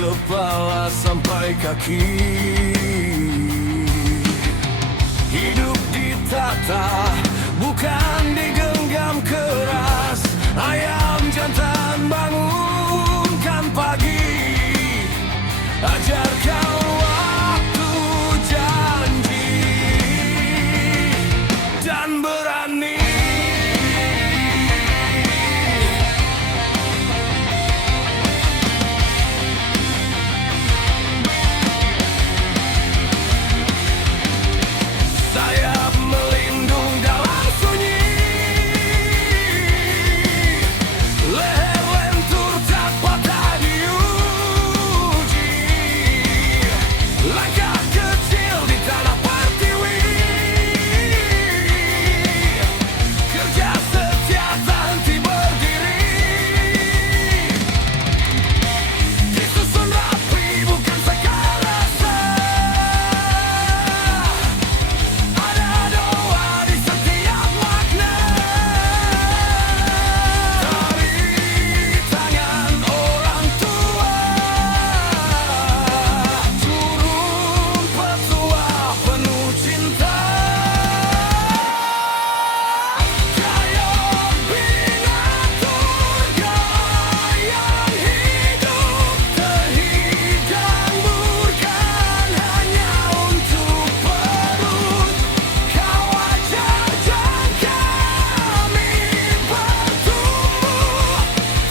kepala sampai kaki. Hidup ditata, bukan digenggam keras. Ayam jantan bangunkan pagi, ajarkan waktu, janji, dan berani. Sayap melindung dalam sunyi, leher lentur tak patah diuji. Langkah kecil di tanah pertiwi, kerja setia tak henti berdiri. Disusun rapi bukan sekadar rasa, ada doa di setiap makna. Tarik tangan orang tua, turun petua penuh cinta. Gaya binatur, gayang hidup terhidang, bukan hanya untuk perut. Kau ajarkan kami bertumbuh,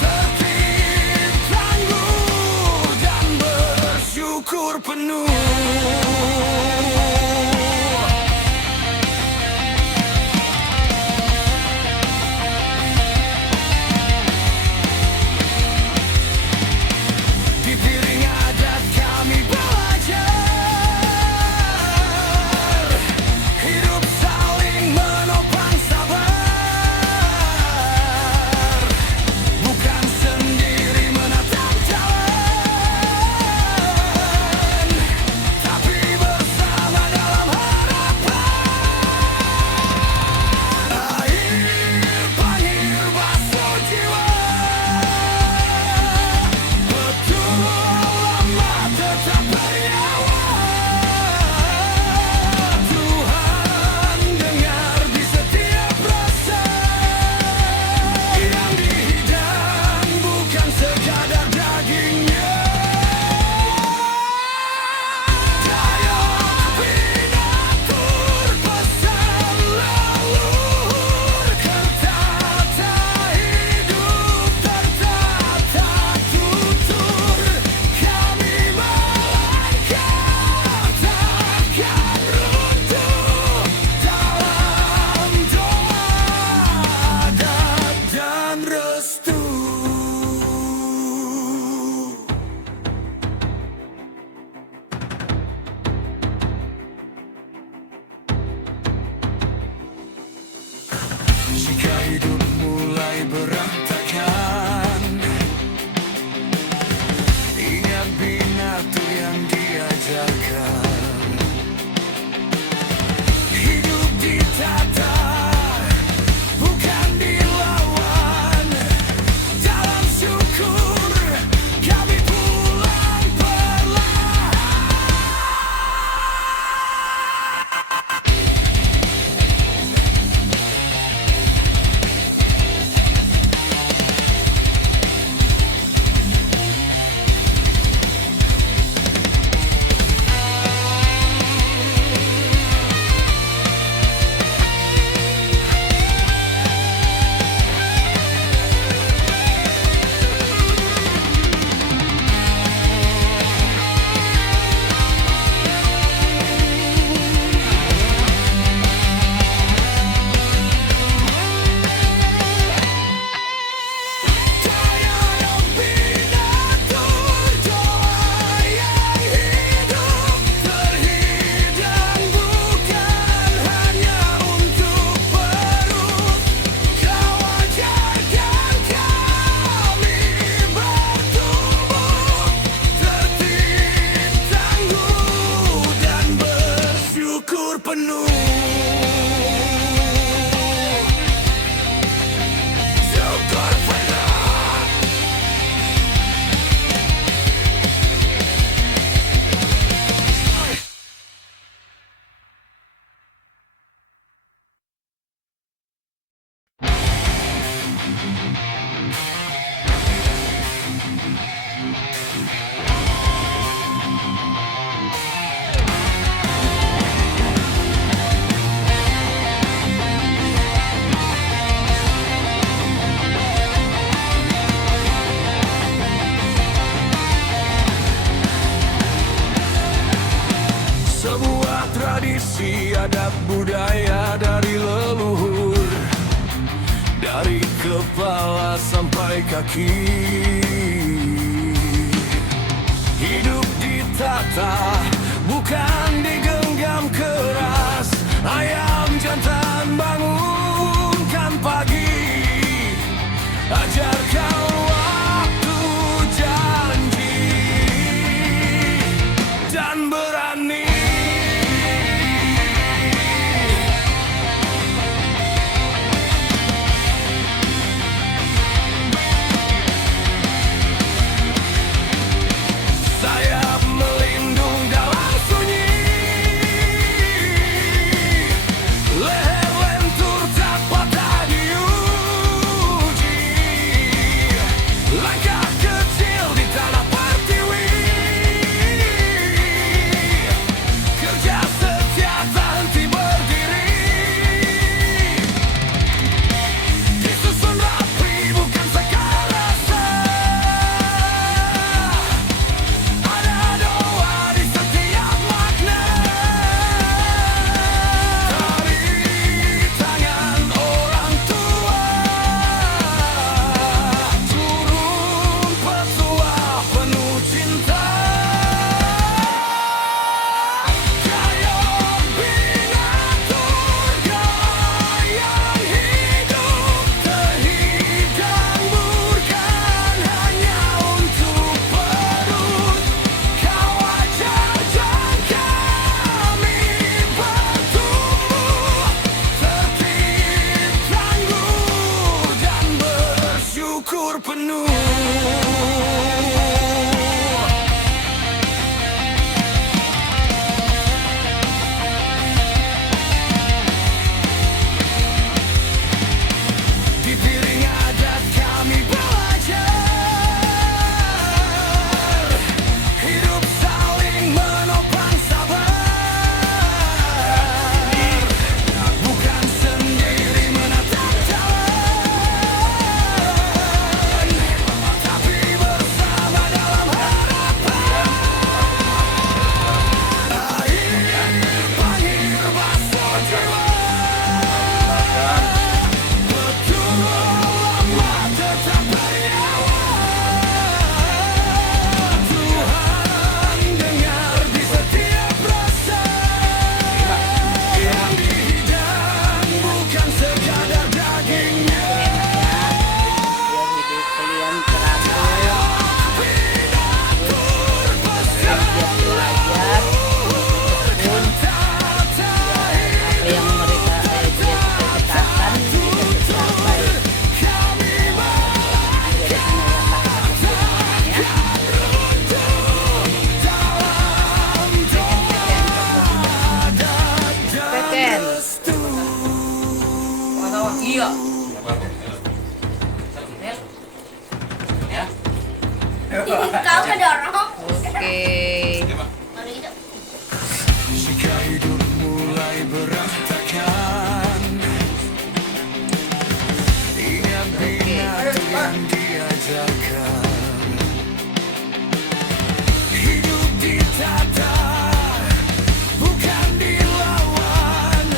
tertib, tangguh, dan bersyukur penuh. Di piring adat kami belajar, hidup saling menopang sabar, bukan sendiri menatap jalan, tapi bersama dalam harapan. Air pahir basuh jiwa, betul lemah tetap bernyawa. Tuhan dengar di setiap rasa, yang dihidang bukan sekadar dagingnya. Gaya binatur, pesan leluhur, tertata hidup, tertata tutur. Kami melangkah takkan runtuh, dalam doa, adat, dan restu. Jika hidup mulai berantakan, ingat binatur yang diajarkan. Hidup ditata, bukan dilawan. Dalam syukur kami pulang perlahan. tradisi adat budaya dari leluhur, dari kepala sampai kaki. Hidup ditata, bukan digenggam keras. Ayam jantan bangunkan pagi, ajarkan waktu, janji, dan berani. Sayap melindung dalam sunyi, leher lentur tak patah diuji. Langkah kecil di tanah pertiwi, kerja setia tak henti berdiri. Disusun rapi bukan sekadar rasa, ada doa di setiap makna. Tarik tangan orang tua, turun petua penuh cinta. Kayo binatur goyang hidup, terhidang bukan hanya untuk perut. Kau ajarkan kami bertumbuh, tertib, tangguh, dan bersyukur penuh. Di piring adat kami belajar, hidup saling menopang sabar, bukan sendiri menatap jalan, tapi bersama dalam harapan. Air pahir basuh jiwa, betul lemah tetap bernyawa. Tuhan dengar di setiap rasa, yang dihidang bukan sekadar dagingnya. Biar hidup kalian teratur, Binatur kalian giat belajar, apapun apa yang mereka cita-citakan bisa tercapai. Jadi Peken. Iya. Kau ngedorong. Oke. Baru itu. Jika hidup mulai berantakan, ingat binatur yang diajarkan. Hidup ditata, bukan dilawan.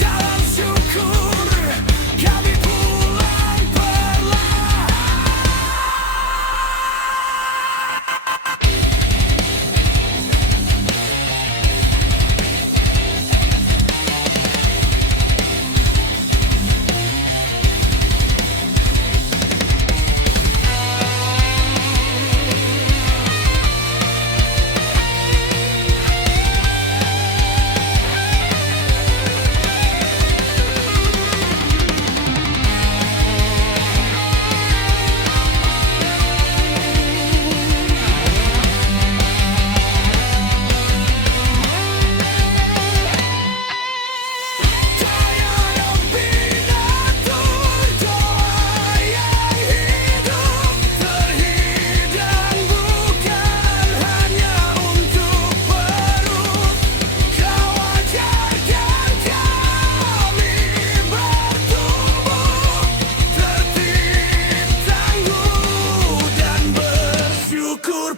Dalam syukur kami pulang perlahan.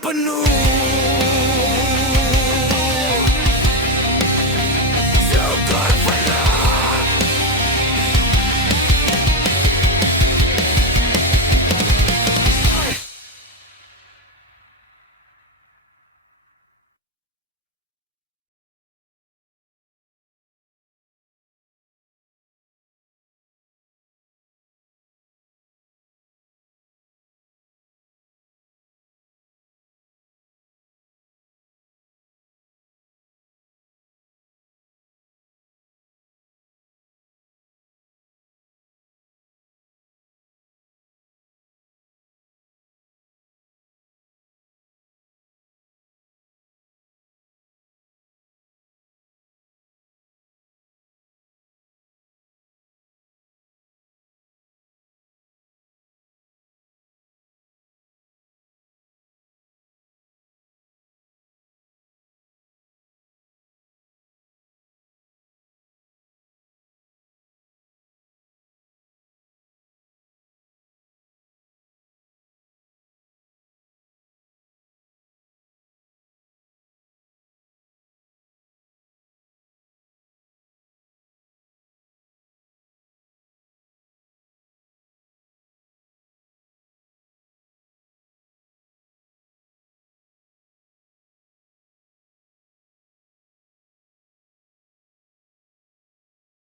penuh.